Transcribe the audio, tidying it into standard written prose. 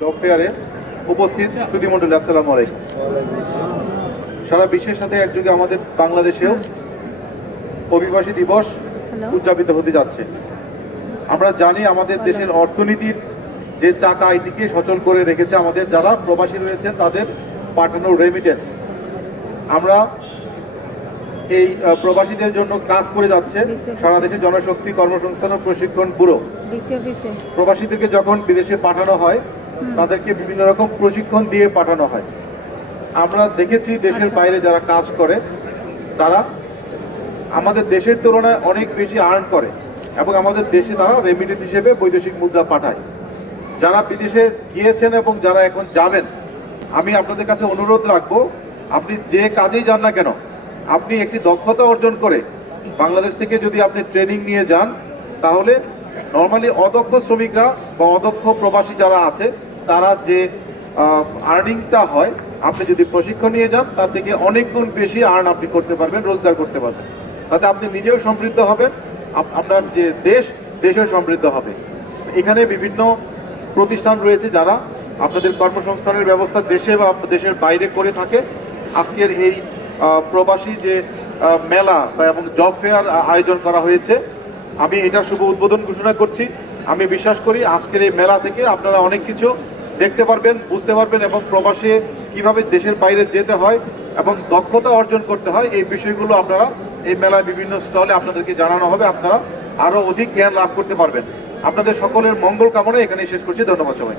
Job ফেয়ারে উপস্থিত সুধীমণ্ডলী, আসসালামু আলাইকুম। সারা বিশ্বের সাথে একযোগে আমাদের বাংলাদেশেও অভিবাসী দিবস উদযাপিত হতে যাচ্ছে। আমরা জানি আমাদের দেশের অর্থনীতির যে চাকা এটিকে সচল করে রেখেছে আমাদের যারা প্রবাসী রয়েছেন তাদের পাঠানো রেমিটেন্স। আমরা এই প্রবাসীদের জন্য কাজ করে যাচ্ছে সারা দেশে জনশক্তি কর্মসংস্থান ও প্রশিক্ষণ ব্যুরো। প্রবাসীদেরকে যখন বিদেশে পাঠানো হয় তাদেরকে বিভিন্ন রকম প্রশিক্ষণ দিয়ে পাঠানো হয়। আমরা দেখেছি দেশের বাইরে যারা কাজ করে তারা আমাদের দেশের তুলনায় অনেক বেশি আর্ন করে এবং আমাদের দেশে তারা রেমিটেন্স হিসেবে বৈদেশিক মুদ্রা পাঠায়। যারা বিদেশে গিয়েছেন এবং যারা এখন যাবেন, আমি আপনাদের কাছে অনুরোধ রাখবো, আপনি যে কাজেই যান না কেন আপনি একটি দক্ষতা অর্জন করে বাংলাদেশ থেকে যদি আপনি ট্রেনিং নিয়ে যান, তাহলে নর্মালি অদক্ষ শ্রমিকরা বা অদক্ষ প্রবাসী যারা আছে তারা যে আর্নিংটা হয়, আপনি যদি প্রশিক্ষণ নিয়ে যান তার থেকে অনেক গুণ বেশি আর্ন আপনি করতে পারবেন, রোজগার করতে পারবেন। তাতে আপনি নিজেও সমৃদ্ধ হবেন, আপনার যে দেশও সমৃদ্ধ হবে। এখানে বিভিন্ন প্রতিষ্ঠান রয়েছে যারা আপনাদের কর্মসংস্থানের ব্যবস্থা দেশে বা দেশের বাইরে করে থাকে। আজকের এই প্রবাসী যে মেলা এবং জব ফেয়ার আয়োজন করা হয়েছে, আমি এটার শুভ উদ্বোধন ঘোষণা করছি। আমি বিশ্বাস করি আজকের এই মেলা থেকে আপনারা অনেক কিছু দেখতে পারবেন, বুঝতে পারবেন এবং প্রবাসে কিভাবে দেশের বাইরে যেতে হয় এবং দক্ষতা অর্জন করতে হয় এই বিষয়গুলো আপনারা এই মেলায় বিভিন্ন স্টলে আপনাদেরকে জানানো হবে। আপনারা আরো অধিক জ্ঞান লাভ করতে পারবেন। আপনাদের সকলের মঙ্গল কামনা এখানে শেষ করছি। ধন্যবাদ সবাই।